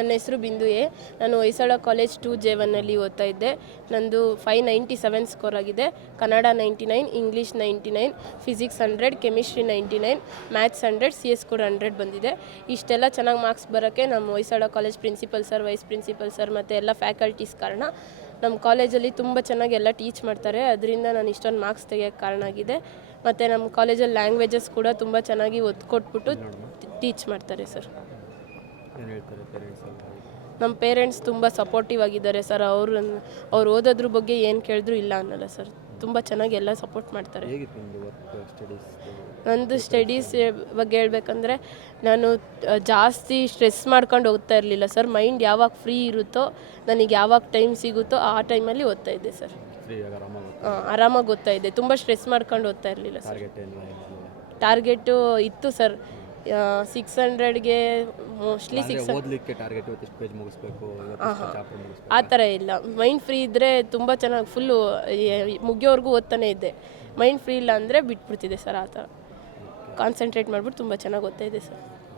ನನ್ನ ಹೆಸರು ಬಿಂದು ಎ. ನಾನು ಹೊಯ್ಸಳ ಕಾಲೇಜ್ 2J1 ಓದ್ತಾ ಇದ್ದೆ. ನಂದು 597 ಸ್ಕೋರ್ ಆಗಿದೆ. Kannada 99, English 99, physics 100, chemistry 99, maths 100, CS ಕೂಡ 100 ಬಂದಿದೆ. ಇಷ್ಟೆಲ್ಲ ಚೆನ್ನಾಗಿ ಮಾರ್ಕ್ಸ್ ಬರೋಕ್ಕೆ ನಮ್ಮ Hoysala college principal sir, vice principal sir ಮತ್ತು ಎಲ್ಲ ಫ್ಯಾಕಲ್ಟೀಸ್ ಕಾರಣ. ನಮ್ಮ ಕಾಲೇಜಲ್ಲಿ ತುಂಬ ಚೆನ್ನಾಗಿ ಎಲ್ಲ ಟೀಚ್ ಮಾಡ್ತಾರೆ. ಅದರಿಂದ ನಾನು ಇಷ್ಟೊಂದು ಮಾರ್ಕ್ಸ್ ತೆಗಿಯೋಕ್ಕೆ ಕಾರಣ ಆಗಿದೆ. ಮತ್ತು ನಮ್ಮ ಕಾಲೇಜಲ್ಲಿ ಲ್ಯಾಂಗ್ವೇಜಸ್ ಕೂಡ ತುಂಬ ಚೆನ್ನಾಗಿ ಒತ್ತು ಕೊಟ್ಬಿಟ್ಟು ಟೀಚ್ ಮಾಡ್ತಾರೆ ಸರ್. ನಮ್ಮ ಪೇರೆಂಟ್ಸ್ ತುಂಬ ಸಪೋರ್ಟಿವ್ ಆಗಿದ್ದಾರೆ ಸರ್. ಅವ್ರು ಓದೋದ್ರ ಬಗ್ಗೆ ಏನು ಕೇಳಿದ್ರು ಇಲ್ಲ ಅನ್ನಲ್ಲ ಸರ್. ತುಂಬ ಚೆನ್ನಾಗಿ ಎಲ್ಲ ಸಪೋರ್ಟ್ ಮಾಡ್ತಾರೆ. ನಂದು ಸ್ಟಡೀಸ್ ಬಗ್ಗೆ ಹೇಳ್ಬೇಕಂದ್ರೆ ನಾನು ಜಾಸ್ತಿ ಸ್ಟ್ರೆಸ್ ಮಾಡ್ಕೊಂಡು ಓದ್ತಾ ಇರಲಿಲ್ಲ ಸರ್. ಮೈಂಡ್ ಯಾವಾಗ ಫ್ರೀ ಇರುತ್ತೋ, ನನಗೆ ಯಾವಾಗ ಟೈಮ್ ಸಿಗುತ್ತೋ ಆ ಟೈಮಲ್ಲಿ ಓದ್ತಾ ಇದ್ದೆ ಸರ್. ಆರಾಮಾಗಿ ಓದ್ತಾ ಇದ್ದೆ. ತುಂಬ ಸ್ಟ್ರೆಸ್ ಮಾಡ್ಕೊಂಡು ಓದ್ತಾ ಇರಲಿಲ್ಲ ಸರ್. ಟಾರ್ಗೆಟು ಇತ್ತು ಸರ್, 600ಗೆ ಮೋಸ್ಟ್ಲಿ 600 ಆ ಥರ ಇಲ್ಲ. ಮೈಂಡ್ ಫ್ರೀ ಇದ್ದರೆ ತುಂಬ ಚೆನ್ನಾಗಿ ಫುಲ್ಲು ಮುಗಿಯೋವರೆಗೂ ಓದ್ತಾನೆ ಇದ್ದೆ. ಮೈಂಡ್ ಫ್ರೀ ಇಲ್ಲ ಅಂದರೆ ಬಿಟ್ಬಿಡ್ತಿದ್ದೆ ಸರ್. ಆ ಥರ ಕಾನ್ಸಂಟ್ರೇಟ್ ಮಾಡಿಬಿಟ್ಟು ತುಂಬ ಚೆನ್ನಾಗಿ ಓದ್ತಾ ಇದ್ದೆ ಸರ್.